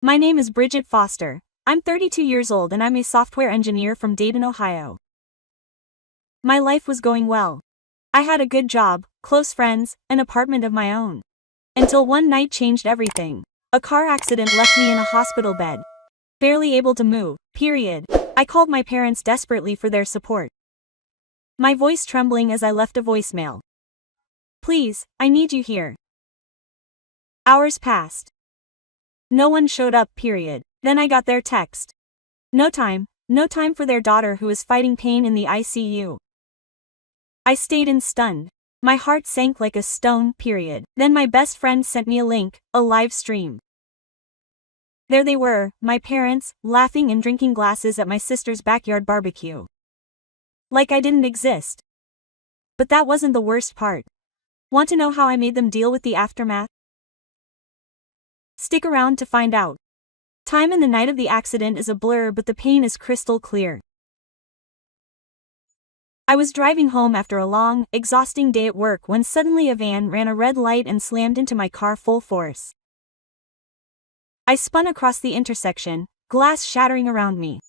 My name is Bridget Foster. I'm 32 years old and I'm a software engineer from Dayton, Ohio. My life was going well. I had a good job, close friends, an apartment of my own. Until one night changed everything. A car accident left me in a hospital bed. Barely able to move, period. I called my parents desperately for their support. My voice trembling as I left a voicemail. Please, I need you here. Hours passed. No one showed up, period. Then I got their text. No time for their daughter who is fighting pain in the ICU. I stayed in stunned. My heart sank like a stone, period. Then my best friend sent me a link, a live stream. There they were, my parents, laughing and drinking glasses at my sister's backyard barbecue. Like I didn't exist. But that wasn't the worst part. Want to know how I made them deal with the aftermath? Stick around to find out. Time and the night of the accident is a blur, but the pain is crystal clear. I was driving home after a long, exhausting day at work when suddenly a van ran a red light and slammed into my car full force. I spun across the intersection, glass shattering around me.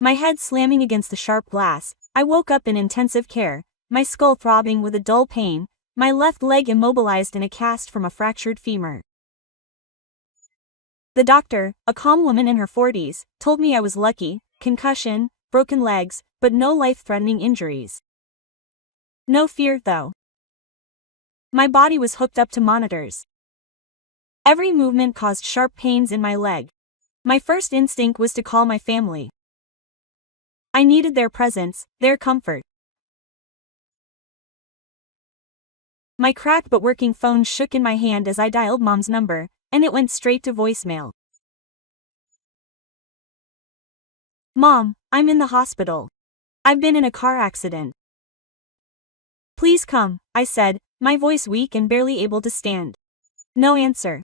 My head slamming against the sharp glass. I woke up in intensive care, my skull throbbing with a dull pain, my left leg immobilized in a cast from a fractured femur. The doctor, a calm woman in her 40s, told me I was lucky, concussion, broken legs, but no life-threatening injuries. No fear, though. My body was hooked up to monitors. Every movement caused sharp pains in my leg. My first instinct was to call my family. I needed their presence, their comfort. My cracked but working phone shook in my hand as I dialed Mom's number, and it went straight to voicemail. Mom, I'm in the hospital. I've been in a car accident. Please come, I said, my voice weak and barely able to stand. No answer.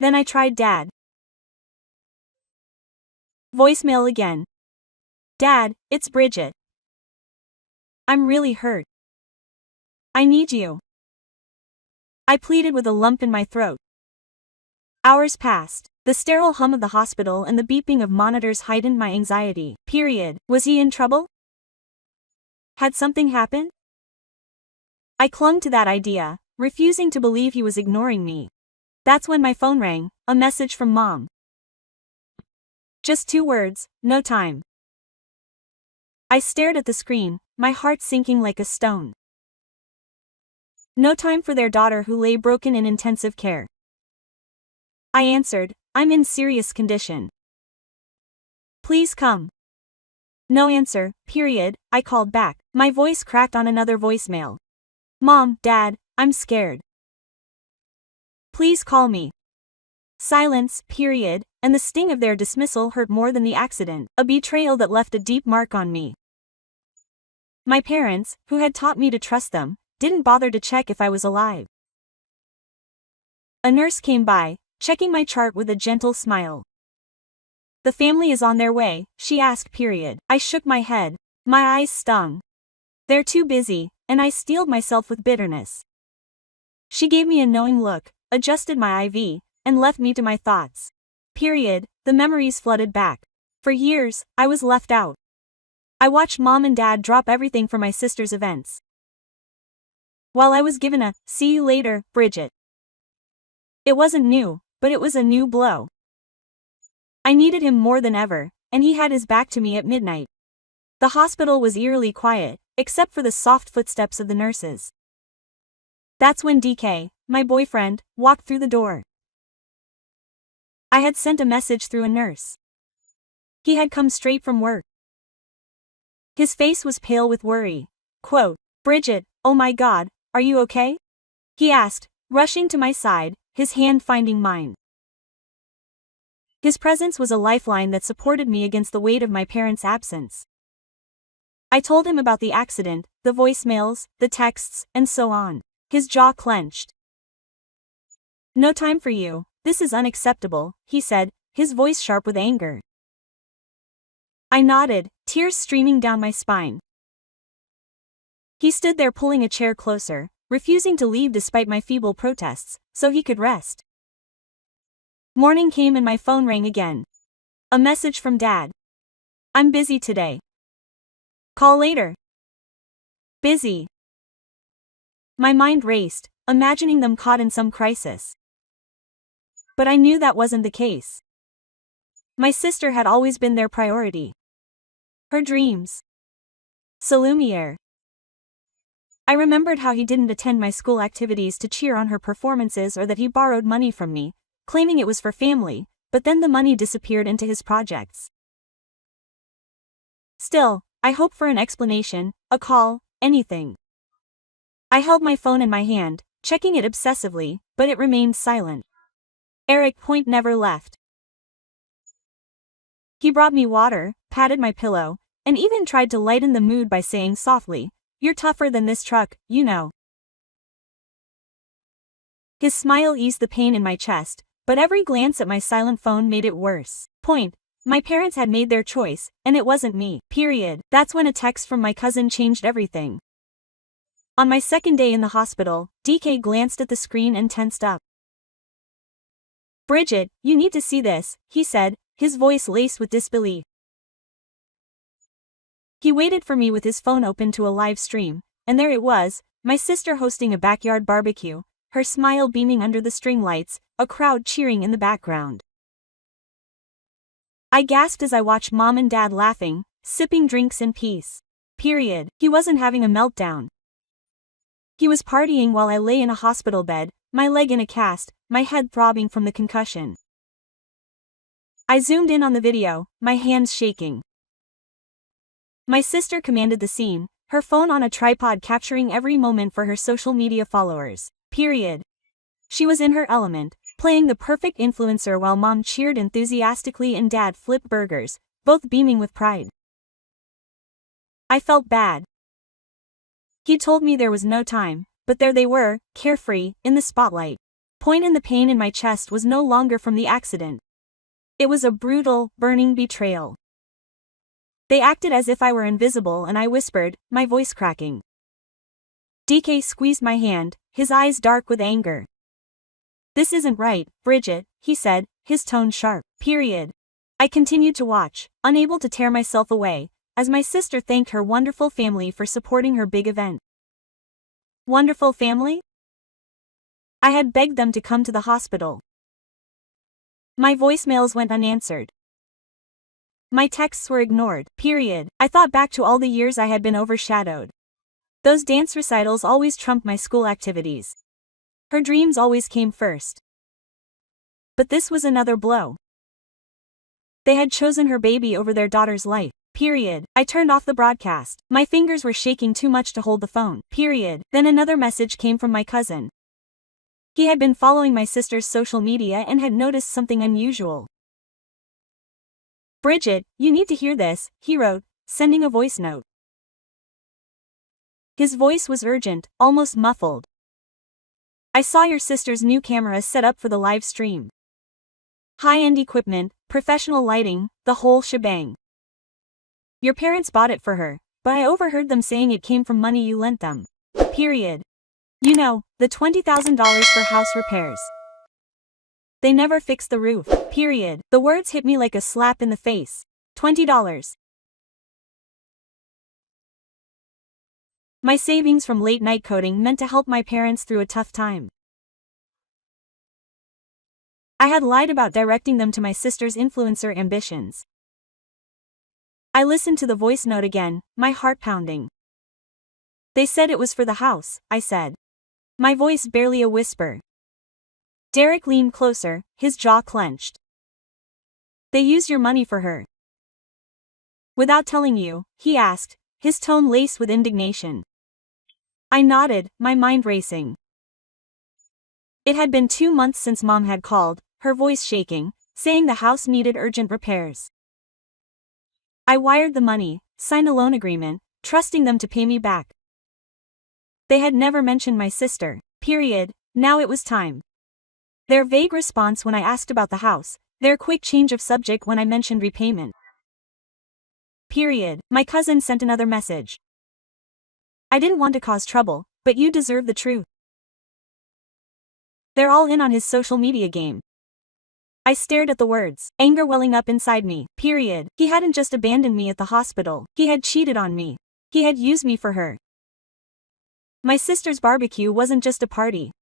Then I tried Dad. Voicemail again. Dad, it's Bridget. I'm really hurt. I need you. I pleaded with a lump in my throat. Hours passed. The sterile hum of the hospital and the beeping of monitors heightened my anxiety. Period. Was he in trouble? Had something happened? I clung to that idea, refusing to believe he was ignoring me. That's when my phone rang, a message from Mom. Just 2 words, no time. I stared at the screen, my heart sinking like a stone. No time for their daughter who lay broken in intensive care. I answered, I'm in serious condition. Please come. No answer, period. I called back. My voice cracked on another voicemail. Mom, Dad, I'm scared. Please call me. Silence, period, and the sting of their dismissal hurt more than the accident, a betrayal that left a deep mark on me. My parents, who had taught me to trust them, didn't bother to check if I was alive. A nurse came by, checking my chart with a gentle smile. The family is on their way, she asked, period. I shook my head. My eyes stung. They're too busy, and I steeled myself with bitterness. She gave me a knowing look, adjusted my IV, and left me to my thoughts. Period. The memories flooded back. For years, I was left out. I watched Mom and Dad drop everything for my sister's events, while I was given a, see you later, Bridget. It wasn't new, but it was a new blow. I needed him more than ever, and he had his back to me at midnight. The hospital was eerily quiet, except for the soft footsteps of the nurses. That's when DK, my boyfriend, walked through the door. I had sent a message through a nurse. He had come straight from work. His face was pale with worry. Quote, Bridget, oh my God, are you okay? He asked, rushing to my side, his hand finding mine. His presence was a lifeline that supported me against the weight of my parents' absence. I told him about the accident, the voicemails, the texts, and so on. His jaw clenched. No time for you, this is unacceptable, he said, his voice sharp with anger. I nodded, tears streaming down my spine. He stood there pulling a chair closer, refusing to leave despite my feeble protests, so he could rest. Morning came and my phone rang again. A message from Dad. I'm busy today. Call later. Busy. My mind raced, imagining them caught in some crisis. But I knew that wasn't the case. My sister had always been their priority. Her dreams. Sa lumiere. I remembered how he didn't attend my school activities to cheer on her performances or that he borrowed money from me, claiming it was for family, but then the money disappeared into his projects. Still, I hoped for an explanation, a call, anything. I held my phone in my hand, checking it obsessively, but it remained silent. Eric Point never left. He brought me water, patted my pillow, and even tried to lighten the mood by saying softly, "You're tougher than this truck, you know." His smile eased the pain in my chest, but every glance at my silent phone made it worse. Point. My parents had made their choice, and it wasn't me. Period. That's when a text from my cousin changed everything. On my second day in the hospital, DK glanced at the screen and tensed up. "Bridget, you need to see this," he said, his voice laced with disbelief. He waited for me with his phone open to a live stream, and there it was, my sister hosting a backyard barbecue, her smile beaming under the string lights, a crowd cheering in the background. I gasped as I watched Mom and Dad laughing, sipping drinks in peace. Period. He wasn't having a meltdown. He was partying while I lay in a hospital bed, my leg in a cast, my head throbbing from the concussion. I zoomed in on the video, my hands shaking. My sister commanded the scene, her phone on a tripod capturing every moment for her social media followers. Period. She was in her element, playing the perfect influencer while Mom cheered enthusiastically and Dad flipped burgers, both beaming with pride. I felt bad. He told me there was no time, but there they were, carefree, in the spotlight. Point and the pain in my chest was no longer from the accident. It was a brutal, burning betrayal. They acted as if I were invisible and I whispered, my voice cracking. DK squeezed my hand, his eyes dark with anger. "This isn't right, Bridget," he said, his tone sharp. Period. I continued to watch, unable to tear myself away, as my sister thanked her wonderful family for supporting her big event. Wonderful family? I had begged them to come to the hospital. My voicemails went unanswered. My texts were ignored. Period. I thought back to all the years I had been overshadowed. Those dance recitals always trumped my school activities. Her dreams always came first. But this was another blow. They had chosen her baby over their daughter's life. Period. I turned off the broadcast. My fingers were shaking too much to hold the phone. Period. Then another message came from my cousin. He had been following my sister's social media and had noticed something unusual. "Bridget, you need to hear this," he wrote, sending a voice note. His voice was urgent, almost muffled. "I saw your sister's new camera set up for the live stream. High-end equipment, professional lighting, the whole shebang. Your parents bought it for her, but I overheard them saying it came from money you lent them. Period. You know, the $20,000 for house repairs. They never fixed the roof. Period." The words hit me like a slap in the face. $20. My savings from late-night coding meant to help my parents through a tough time. I had lied about directing them to my sister's influencer ambitions. I listened to the voice note again, my heart pounding. "They said it was for the house," I said. My voice barely a whisper. Derek leaned closer, his jaw clenched. "They used your money for her." "Without telling you?" he asked, his tone laced with indignation. I nodded, my mind racing. It had been 2 months since Mom had called, her voice shaking, saying the house needed urgent repairs. I wired the money, signed a loan agreement, trusting them to pay me back. They had never mentioned my sister. Period. Now it was time. Their vague response when I asked about the house, their quick change of subject when I mentioned repayment. Period. My cousin sent another message. "I didn't want to cause trouble, but you deserve the truth." They're all in on his social media game. I stared at the words, anger welling up inside me. Period. He hadn't just abandoned me at the hospital. He had cheated on me. He had used me for her. My sister's barbecue wasn't just a party.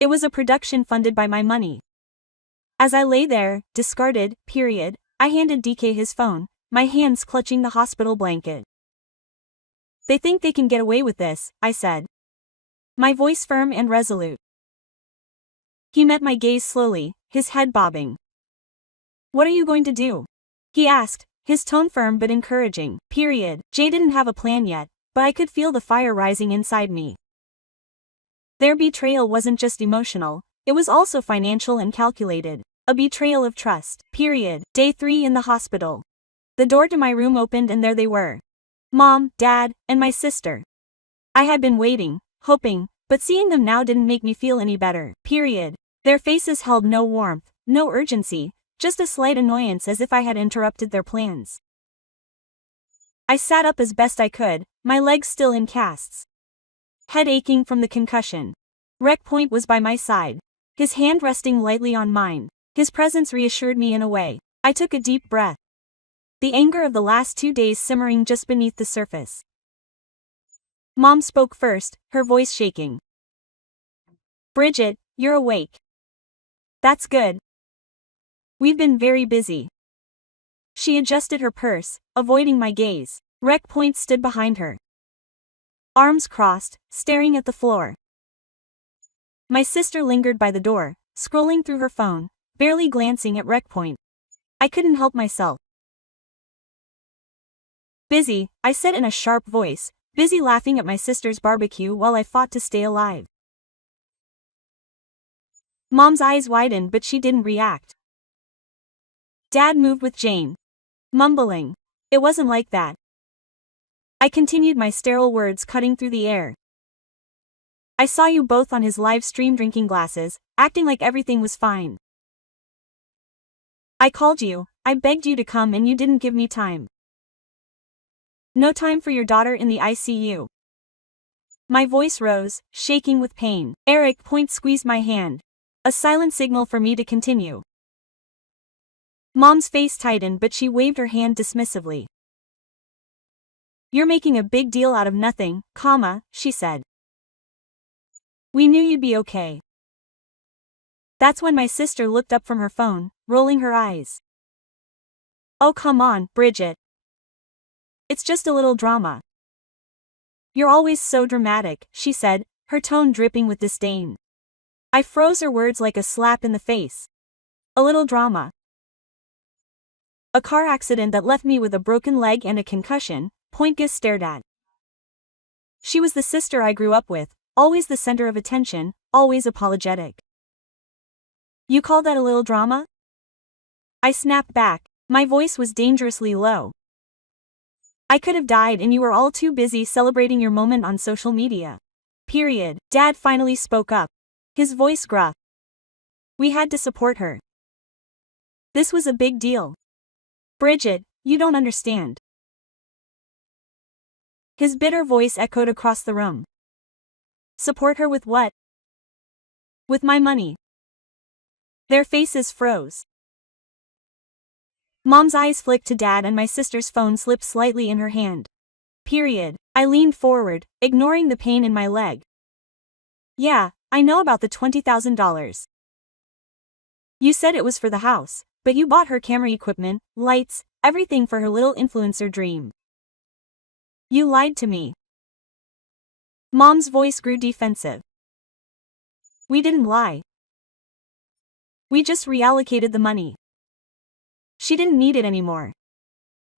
It was a production funded by my money. As I lay there, discarded, period, I handed DK his phone, my hands clutching the hospital blanket. They think they can get away with this, I said. My voice firm and resolute. He met my gaze slowly, his head bobbing. What are you going to do? He asked, his tone firm but encouraging. Period. Jay didn't have a plan yet, but I could feel the fire rising inside me. Their betrayal wasn't just emotional, it was also financial and calculated. A betrayal of trust. Period. Day 3 in the hospital. The door to my room opened and there they were. Mom, Dad, and my sister. I had been waiting, hoping, but seeing them now didn't make me feel any better. Period. Their faces held no warmth, no urgency, just a slight annoyance as if I had interrupted their plans. I sat up as best I could, my legs still in casts. Head aching from the concussion. Rec Point was by my side, his hand resting lightly on mine. His presence reassured me in a way. I took a deep breath. The anger of the last 2 days simmering just beneath the surface. Mom spoke first, her voice shaking. Bridget, you're awake. That's good. We've been very busy. She adjusted her purse, avoiding my gaze. Rec Point stood behind her. Arms crossed, staring at the floor. My sister lingered by the door, scrolling through her phone, barely glancing at Rec Point. I couldn't help myself. Busy, I said in a sharp voice, busy laughing at my sister's barbecue while I fought to stay alive. Mom's eyes widened but she didn't react. Dad moved with Jane. Mumbling. It wasn't like that. I continued my sterile words cutting through the air. I saw you both on his live stream drinking glasses, acting like everything was fine. I called you, I begged you to come and you didn't give me time. No time for your daughter in the ICU. My voice rose, shaking with pain. Eric Point squeezed my hand. A silent signal for me to continue. Mom's face tightened but she waved her hand dismissively. You're making a big deal out of nothing, she said. We knew you'd be okay. That's when my sister looked up from her phone, rolling her eyes. Oh come on, Bridget. It's just a little drama. You're always so dramatic, she said, her tone dripping with disdain. I froze her words like a slap in the face. A little drama. A car accident that left me with a broken leg and a concussion, Pointgus stared at. She was the sister I grew up with, always the center of attention, always apologetic. You call that a little drama? I snapped back, my voice was dangerously low. I could have died and you were all too busy celebrating your moment on social media. Period. Dad finally spoke up. His voice gruff. We had to support her. This was a big deal. Bridget, you don't understand. His bitter voice echoed across the room. Support her with what? With my money. Their faces froze. Mom's eyes flicked to Dad and my sister's phone slipped slightly in her hand. Period. I leaned forward, ignoring the pain in my leg. Yeah, I know about the $20,000. You said it was for the house, but you bought her camera equipment, lights, everything for her little influencer dream. You lied to me. Mom's voice grew defensive. We didn't lie. We just reallocated the money. She didn't need it anymore.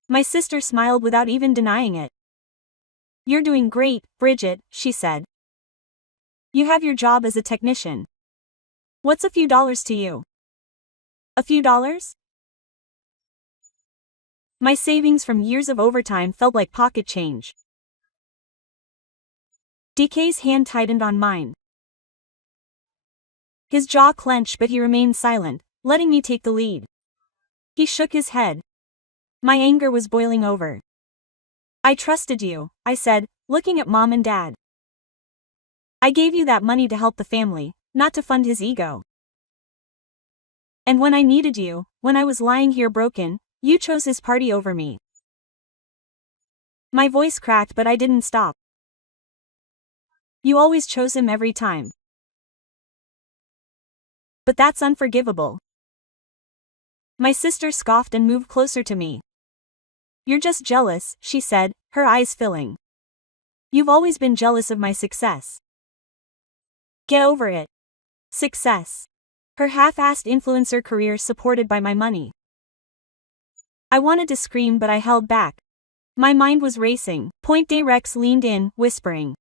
My sister smiled without even denying it. You're doing great, Bridget, she said. You have your job as a technician. What's a few dollars to you? A few dollars? My savings from years of overtime felt like pocket change. DK's hand tightened on mine. His jaw clenched but he remained silent, letting me take the lead. He shook his head. My anger was boiling over. I trusted you, I said, looking at Mom and Dad. I gave you that money to help the family, not to fund his ego. And when I needed you, when I was lying here broken, you chose his party over me. My voice cracked, but I didn't stop. You always chose him every time. But that's unforgivable. My sister scoffed and moved closer to me. You're just jealous, she said, her eyes filling. You've always been jealous of my success. Get over it. Success. Her half-assed influencer career supported by my money. I wanted to scream, but I held back. My mind was racing. Point de Rex leaned in, whispering.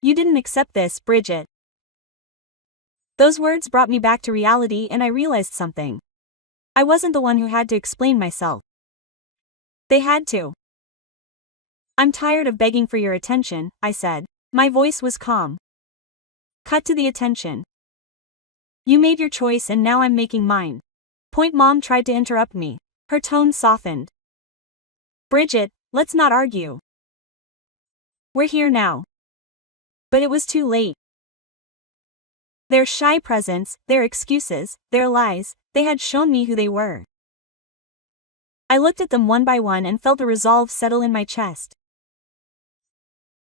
You didn't accept this, Bridget. Those words brought me back to reality, and I realized something. I wasn't the one who had to explain myself. They had to. I'm tired of begging for your attention, I said. My voice was calm. Cut to the attention. You made your choice and now I'm making mine. Point Mom tried to interrupt me. Her tone softened. Bridget, let's not argue. We're here now. But it was too late. Their shy presence, their excuses, their lies, they had shown me who they were. I looked at them one by one and felt a resolve settle in my chest.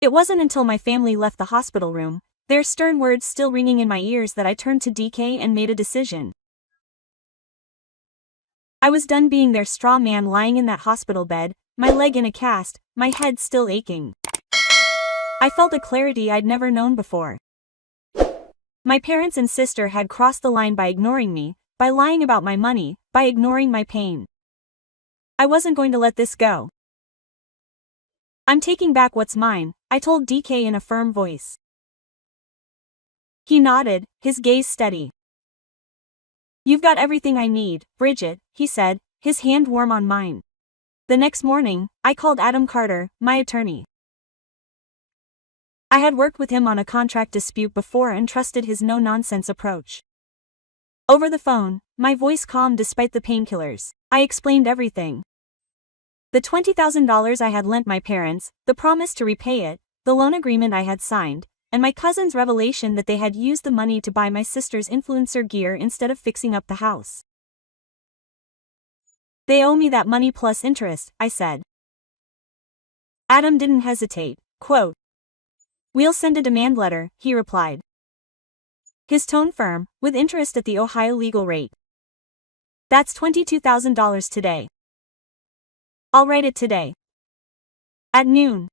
It wasn't until my family left the hospital room, their stern words still ringing in my ears, that I turned to DK and made a decision. I was done being their straw man lying in that hospital bed, my leg in a cast, my head still aching. I felt a clarity I'd never known before. My parents and sister had crossed the line by ignoring me, by lying about my money, by ignoring my pain. I wasn't going to let this go. I'm taking back what's mine, I told DK in a firm voice. He nodded, his gaze steady. You've got everything I need, Bridget, he said, his hand warm on mine. The next morning, I called Adam Carter, my attorney. I had worked with him on a contract dispute before and trusted his no-nonsense approach. Over the phone, my voice calmed despite the painkillers, I explained everything. The $20,000 I had lent my parents, the promise to repay it, the loan agreement I had signed, and my cousin's revelation that they had used the money to buy my sister's influencer gear instead of fixing up the house. They owe me that money plus interest, I said. Adam didn't hesitate. Quote, we'll send a demand letter, he replied. His tone firm, with interest at the Ohio legal rate. That's $22,000 today. I'll write it today. At noon.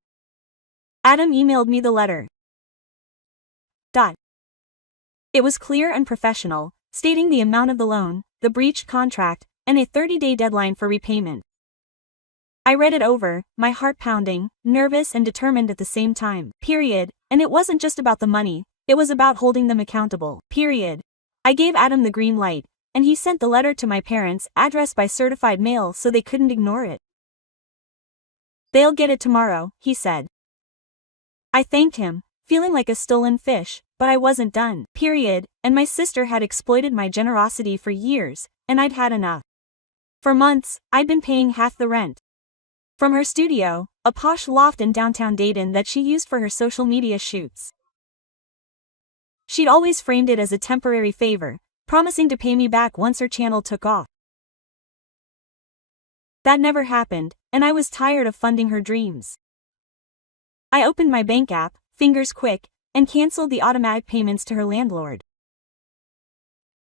Adam emailed me the letter. It was clear and professional, stating the amount of the loan, the breached contract, and a 30-day deadline for repayment. I read it over, my heart pounding, nervous and determined at the same time. Period. And it wasn't just about the money, it was about holding them accountable. Period. I gave Adam the green light, and he sent the letter to my parents, addressed by certified mail so they couldn't ignore it. They'll get it tomorrow, he said. I thanked him, feeling like a stolen fish, but I wasn't done. Period. And my sister had exploited my generosity for years, and I'd had enough. For months, I'd been paying half the rent. From her studio, a posh loft in downtown Dayton that she used for her social media shoots. She'd always framed it as a temporary favor, promising to pay me back once her channel took off. That never happened, and I was tired of funding her dreams. I opened my bank app, fingers quick, and canceled the automatic payments to her landlord.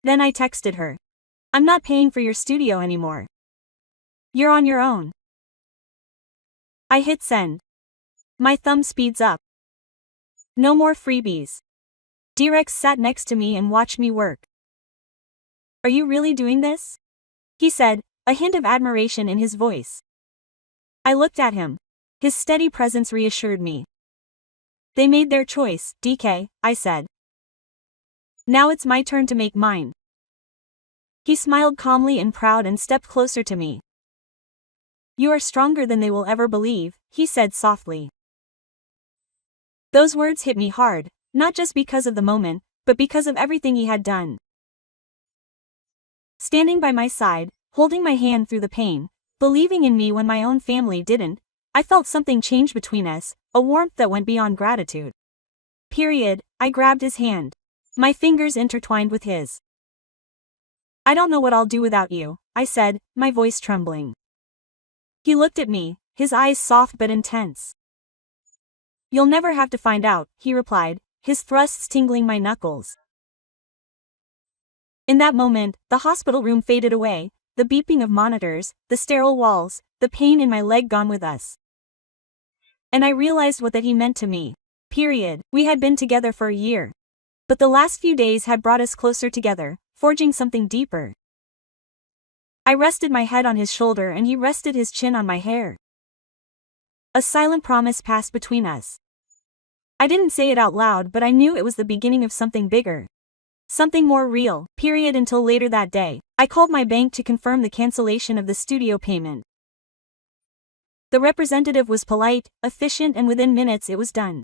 Then I texted her. I'm not paying for your studio anymore. You're on your own. I hit send. My thumb speeds up. No more freebies. D-Rex sat next to me and watched me work. Are you really doing this? He said, a hint of admiration in his voice. I looked at him. His steady presence reassured me. They made their choice, DK, I said. Now it's my turn to make mine. He smiled calmly and proud and stepped closer to me. You are stronger than they will ever believe, he said softly. Those words hit me hard, not just because of the moment, but because of everything he had done. Standing by my side, holding my hand through the pain, believing in me when my own family didn't, I felt something change between us, a warmth that went beyond gratitude. Period. I grabbed his hand. My fingers intertwined with his. I don't know what I'll do without you, I said, my voice trembling. He looked at me, his eyes soft but intense. You'll never have to find out, he replied, his thrusts tingling my knuckles. In that moment, the hospital room faded away, the beeping of monitors, the sterile walls, the pain in my leg gone with us. And I realized what that he meant to me. Period. We had been together for a year. But the last few days had brought us closer together, forging something deeper. I rested my head on his shoulder and he rested his chin on my hair. A silent promise passed between us. I didn't say it out loud, but I knew it was the beginning of something bigger. Something more real. Period. Until later that day, I called my bank to confirm the cancellation of the studio payment. The representative was polite, efficient, and within minutes it was done.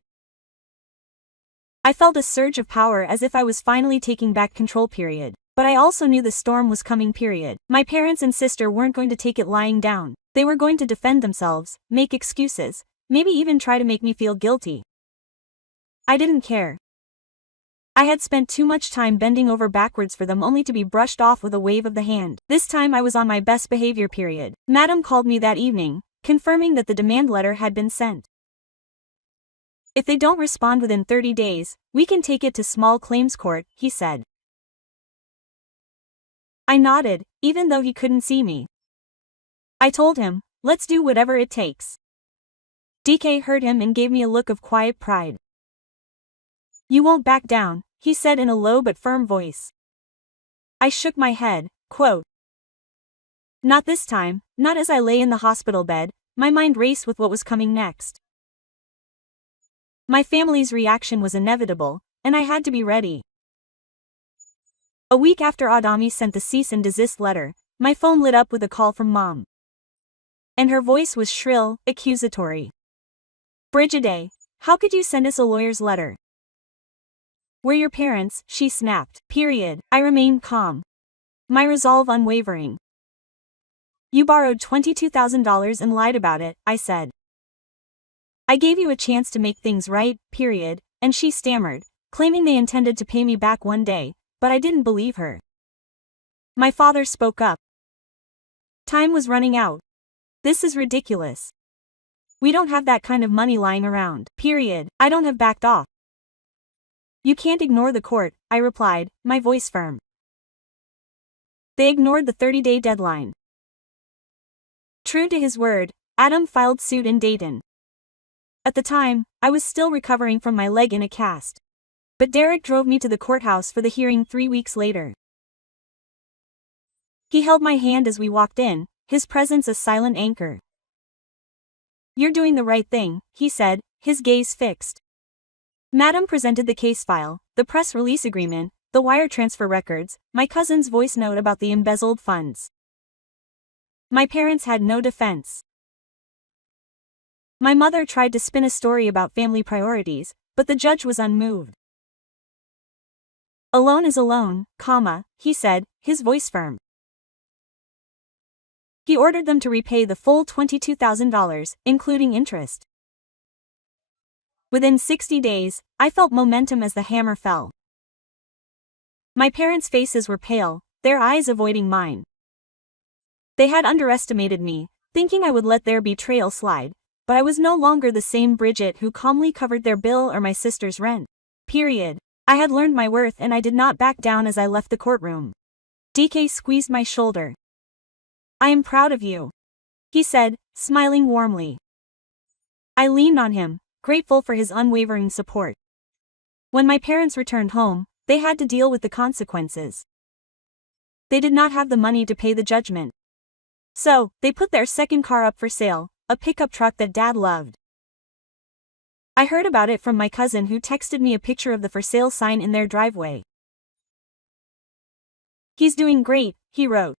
I felt a surge of power as if I was finally taking back control. Period. But I also knew the storm was coming. Period. My parents and sister weren't going to take it lying down. They were going to defend themselves, make excuses, maybe even try to make me feel guilty. I didn't care. I had spent too much time bending over backwards for them only to be brushed off with a wave of the hand. This time I was on my best behavior. Period. Madam called me that evening, confirming that the demand letter had been sent. If they don't respond within 30 days, we can take it to small claims court, he said. I nodded, even though he couldn't see me. I told him, let's do whatever it takes. DK heard him and gave me a look of quiet pride. You won't back down, he said in a low but firm voice. I shook my head, quote. Not this time. Not as I lay in the hospital bed, my mind raced with what was coming next. My family's reaction was inevitable, and I had to be ready. A week after Adami sent the cease and desist letter, my phone lit up with a call from Mom. And her voice was shrill, accusatory. Brigide, how could you send us a lawyer's letter? We're your parents, she snapped. Period. I remained calm. My resolve unwavering. You borrowed $22,000 and lied about it, I said. I gave you a chance to make things right, period, and she stammered, claiming they intended to pay me back one day, but I didn't believe her. My father spoke up. Time was running out. This is ridiculous. We don't have that kind of money lying around, period. I don't have backed off. You can't ignore the court, I replied, my voice firm. They ignored the 30-day deadline. True to his word, Adam filed suit in Dayton. At the time, I was still recovering from my leg in a cast. But Derek drove me to the courthouse for the hearing 3 weeks later. He held my hand as we walked in, his presence a silent anchor. You're doing the right thing, he said, his gaze fixed. Madam presented the case file, the press release agreement, the wire transfer records, my cousin's voice note about the embezzled funds. My parents had no defense. My mother tried to spin a story about family priorities, but the judge was unmoved. Alone is alone, he said, his voice firm. He ordered them to repay the full $22,000, including interest. Within 60 days, I felt momentum as the hammer fell. My parents' faces were pale, their eyes avoiding mine. They had underestimated me, thinking I would let their betrayal slide, but I was no longer the same Bridget who calmly covered their bill or my sister's rent. Period. I had learned my worth and I did not back down as I left the courtroom. DK squeezed my shoulder. I am proud of you, he said, smiling warmly. I leaned on him, grateful for his unwavering support. When my parents returned home, they had to deal with the consequences. They did not have the money to pay the judgment. So, they put their second car up for sale, a pickup truck that Dad loved. I heard about it from my cousin who texted me a picture of the for sale sign in their driveway. He's doing great, he wrote.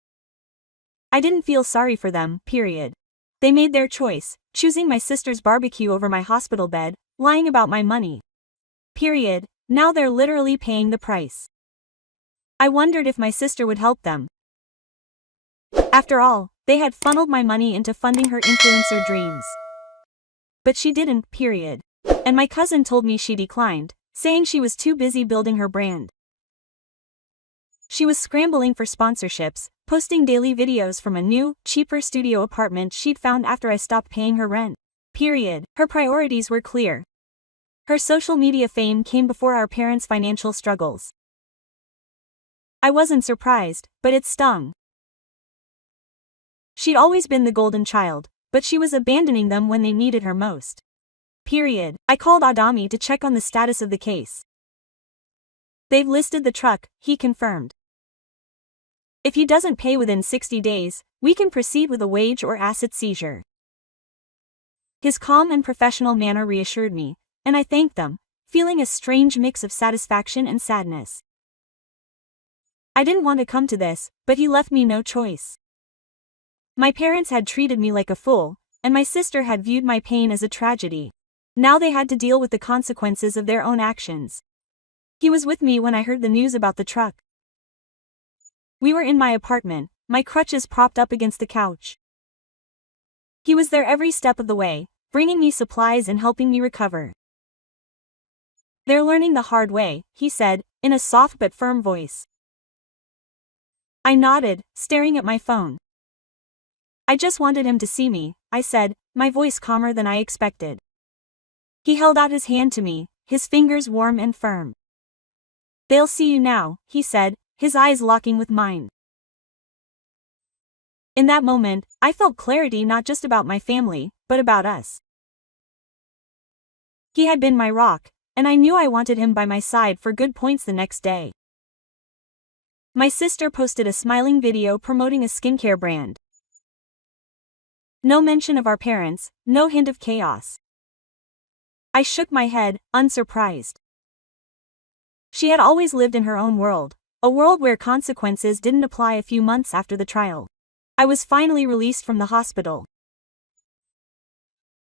I didn't feel sorry for them, period. They made their choice, choosing my sister's barbecue over my hospital bed, lying about my money. Period. Now they're literally paying the price. I wondered if my sister would help them. After all, they had funneled my money into funding her influencer dreams. But she didn't, period. And my cousin told me she declined, saying she was too busy building her brand. She was scrambling for sponsorships, posting daily videos from a new, cheaper studio apartment she'd found after I stopped paying her rent. Period. Her priorities were clear. Her social media fame came before our parents' financial struggles. I wasn't surprised, but it stung. She'd always been the golden child, but she was abandoning them when they needed her most. Period. I called Adami to check on the status of the case. They've listed the truck, he confirmed. If he doesn't pay within 60 days, we can proceed with a wage or asset seizure. His calm and professional manner reassured me, and I thanked them, feeling a strange mix of satisfaction and sadness. I didn't want to come to this, but he left me no choice. My parents had treated me like a fool, and my sister had viewed my pain as a tragedy. Now they had to deal with the consequences of their own actions. He was with me when I heard the news about the truck. We were in my apartment, my crutches propped up against the couch. He was there every step of the way, bringing me supplies and helping me recover. They're learning the hard way, he said, in a soft but firm voice. I nodded, staring at my phone. I just wanted him to see me, I said, my voice calmer than I expected. He held out his hand to me, his fingers warm and firm. They'll see you now, he said, his eyes locking with mine. In that moment, I felt clarity not just about my family, but about us. He had been my rock, and I knew I wanted him by my side for good points the next day. My sister posted a smiling video promoting a skincare brand. No mention of our parents, no hint of chaos. I shook my head, unsurprised. She had always lived in her own world, a world where consequences didn't apply a few months after the trial. I was finally released from the hospital.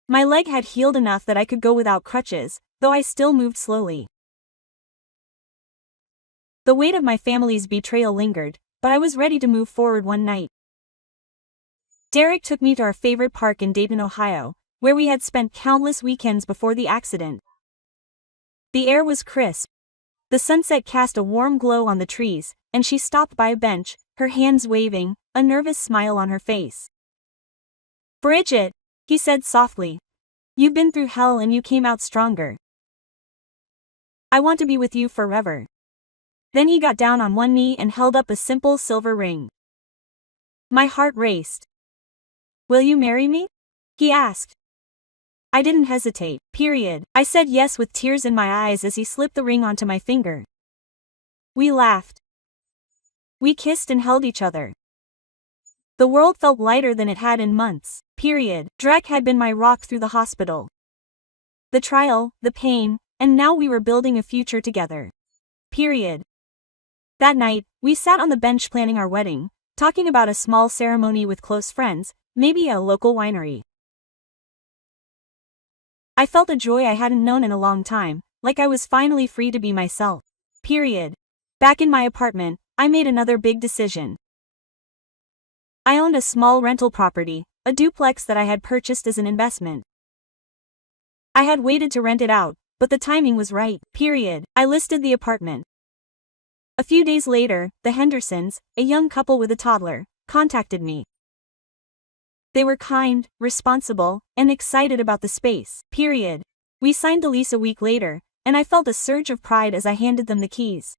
My leg had healed enough that I could go without crutches, though I still moved slowly. The weight of my family's betrayal lingered, but I was ready to move forward one night. Derek took me to our favorite park in Dayton, Ohio, where we had spent countless weekends before the accident. The air was crisp. The sunset cast a warm glow on the trees, and she stopped by a bench, her hands waving, a nervous smile on her face. Bridget, he said softly. You've been through hell and you came out stronger. I want to be with you forever. Then he got down on one knee and held up a simple silver ring. My heart raced. Will you marry me? He asked. I didn't hesitate, period. I said yes with tears in my eyes as he slipped the ring onto my finger. We laughed. We kissed and held each other. The world felt lighter than it had in months, period. Drek had been my rock through the hospital. The trial, the pain, and now we were building a future together. Period. That night, we sat on the bench planning our wedding, talking about a small ceremony with close friends, maybe a local winery. I felt a joy I hadn't known in a long time, like I was finally free to be myself. Period. Back in my apartment, I made another big decision. I owned a small rental property, a duplex that I had purchased as an investment. I had waited to rent it out, but the timing was right. Period. I listed the apartment. A few days later, the Hendersons, a young couple with a toddler, contacted me. They were kind, responsible, and excited about the space. Period. We signed the lease a week later, and I felt a surge of pride as I handed them the keys.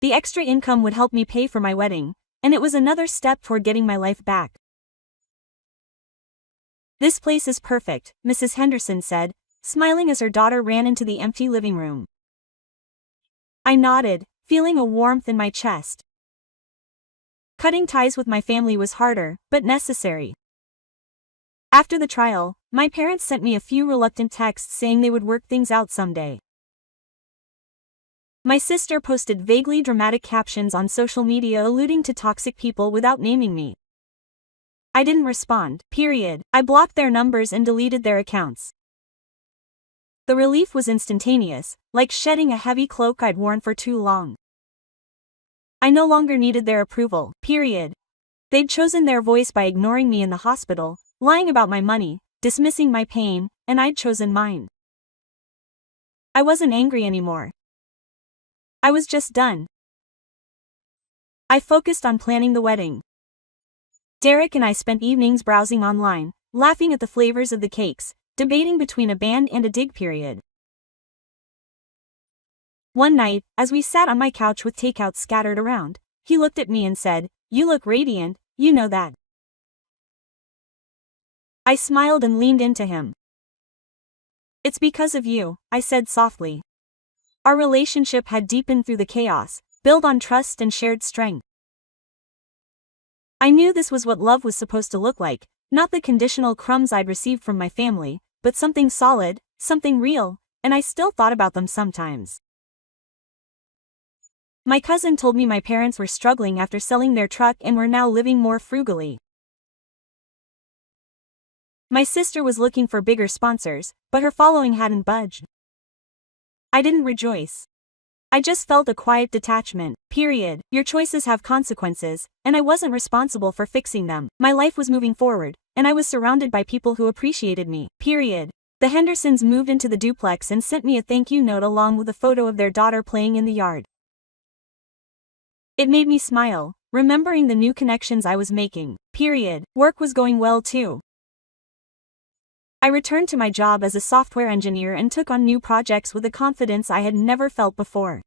The extra income would help me pay for my wedding, and it was another step toward getting my life back. This place is perfect, Mrs. Henderson said, smiling as her daughter ran into the empty living room. I nodded, feeling a warmth in my chest. Cutting ties with my family was harder, but necessary. After the trial, my parents sent me a few reluctant texts saying they would work things out someday. My sister posted vaguely dramatic captions on social media alluding to toxic people without naming me. I didn't respond, period. I blocked their numbers and deleted their accounts. The relief was instantaneous, like shedding a heavy cloak I'd worn for too long. I no longer needed their approval, period. They'd chosen their voice by ignoring me in the hospital, lying about my money, dismissing my pain, and I'd chosen mine. I wasn't angry anymore. I was just done. I focused on planning the wedding. Derek and I spent evenings browsing online, laughing at the flavors of the cakes, debating between a band and a dig period. One night, as we sat on my couch with takeouts scattered around, he looked at me and said, "You look radiant, you know that." I smiled and leaned into him. "It's because of you," I said softly. Our relationship had deepened through the chaos, built on trust and shared strength. I knew this was what love was supposed to look like, not the conditional crumbs I'd received from my family, but something solid, something real, and I still thought about them sometimes. My cousin told me my parents were struggling after selling their truck and were now living more frugally. My sister was looking for bigger sponsors, but her following hadn't budged. I didn't rejoice. I just felt a quiet detachment. Period. Your choices have consequences, and I wasn't responsible for fixing them. My life was moving forward, and I was surrounded by people who appreciated me. Period. The Hendersons moved into the duplex and sent me a thank you note along with a photo of their daughter playing in the yard. It made me smile, remembering the new connections I was making. Period. Work was going well too. I returned to my job as a software engineer and took on new projects with a confidence I had never felt before.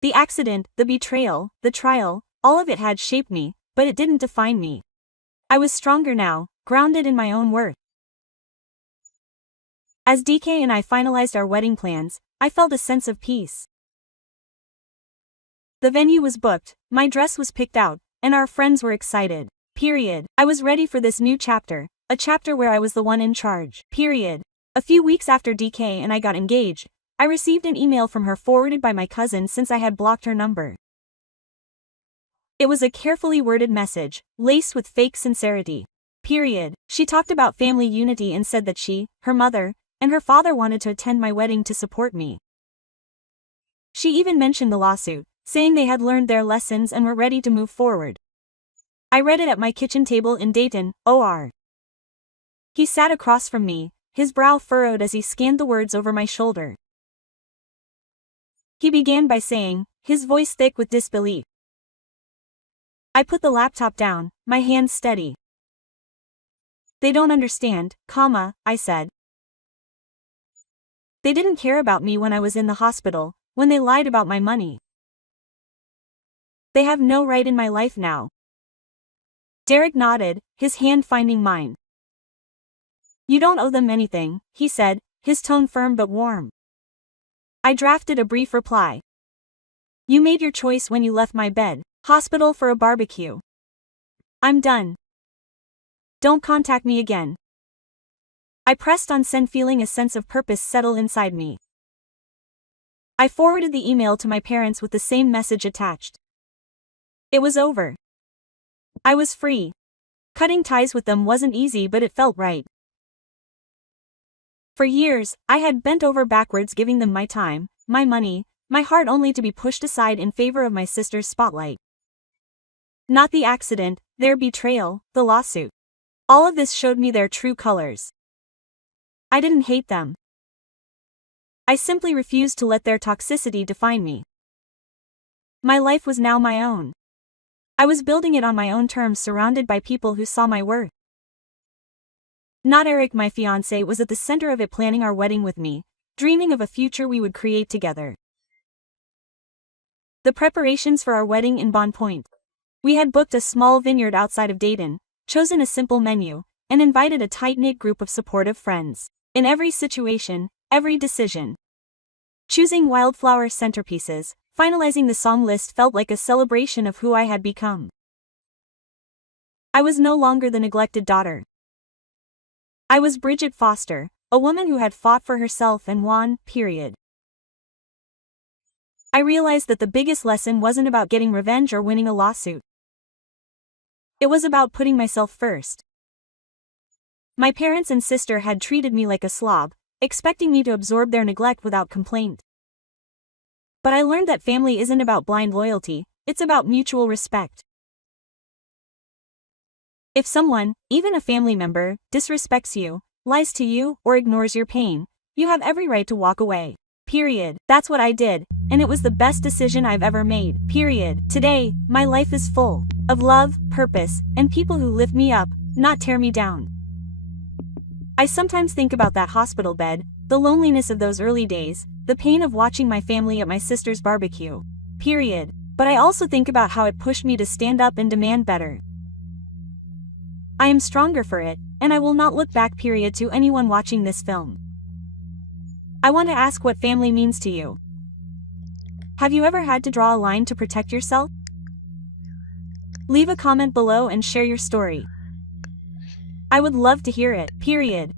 The accident, the betrayal, the trial, all of it had shaped me, but it didn't define me. I was stronger now, grounded in my own worth. As DK and I finalized our wedding plans, I felt a sense of peace. The venue was booked, my dress was picked out, and our friends were excited. Period. I was ready for this new chapter. A chapter where I was the one in charge. Period. A few weeks after DK and I got engaged, I received an email from her forwarded by my cousin since I had blocked her number. It was a carefully worded message, laced with fake sincerity. Period. She talked about family unity and said that she, her mother, and her father wanted to attend my wedding to support me. She even mentioned the lawsuit, saying they had learned their lessons and were ready to move forward. I read it at my kitchen table in Dayton, OR. He sat across from me, his brow furrowed as he scanned the words over my shoulder. He began by saying, his voice thick with disbelief. I put the laptop down, my hands steady. "They don't understand, I said. They didn't care about me when I was in the hospital, when they lied about my money. They have no right in my life now." Derek nodded, his hand finding mine. "You don't owe them anything," he said, his tone firm but warm. I drafted a brief reply. "You made your choice when you left my bed, hospital for a barbecue. I'm done. Don't contact me again." I pressed on send, feeling a sense of purpose settle inside me. I forwarded the email to my parents with the same message attached. It was over. I was free. Cutting ties with them wasn't easy, but it felt right. For years, I had bent over backwards giving them my time, my money, my heart, only to be pushed aside in favor of my sister's spotlight. Not the accident, their betrayal, the lawsuit. All of this showed me their true colors. I didn't hate them. I simply refused to let their toxicity define me. My life was now my own. I was building it on my own terms, surrounded by people who saw my worth. Not Eric, my fiancé, was at the center of it, planning our wedding with me, dreaming of a future we would create together. The preparations for our wedding in Bon Point. We had booked a small vineyard outside of Dayton, chosen a simple menu, and invited a tight-knit group of supportive friends. In every situation, every decision. Choosing wildflower centerpieces, finalizing the song list felt like a celebration of who I had become. I was no longer the neglected daughter. I was Bridget Foster, a woman who had fought for herself and won, period. I realized that the biggest lesson wasn't about getting revenge or winning a lawsuit. It was about putting myself first. My parents and sister had treated me like a slob, expecting me to absorb their neglect without complaint. But I learned that family isn't about blind loyalty, it's about mutual respect. If someone, even a family member, disrespects you, lies to you, or ignores your pain, you have every right to walk away. Period. That's what I did, and it was the best decision I've ever made. Period. Today, my life is full of love, purpose, and people who lift me up, not tear me down. I sometimes think about that hospital bed, the loneliness of those early days, the pain of watching my family at my sister's barbecue. Period. But I also think about how it pushed me to stand up and demand better. I am stronger for it, and I will not look back. Period. To anyone watching this film, I want to ask what family means to you. Have you ever had to draw a line to protect yourself? Leave a comment below and share your story. I would love to hear it. Period.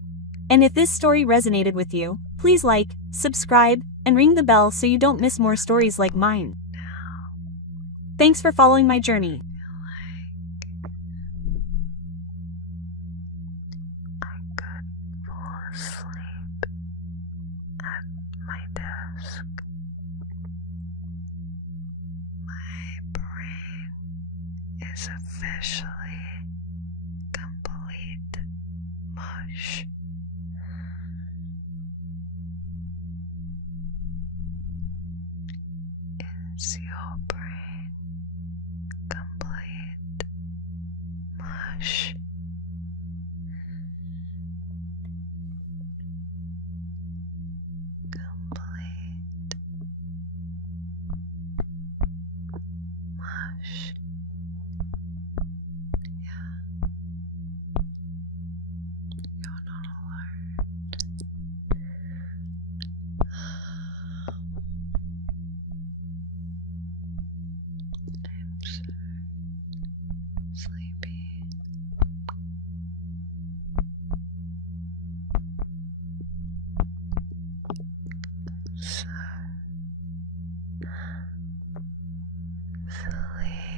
And if this story resonated with you, please like, subscribe, and ring the bell so you don't miss more stories like mine. Thanks for following my journey. I could fall asleep at my desk. My brain is officially complete mush. Is your brain complete mush? Complete mush. Yeah, you're not alone. I'm so sleepy. So sleepy.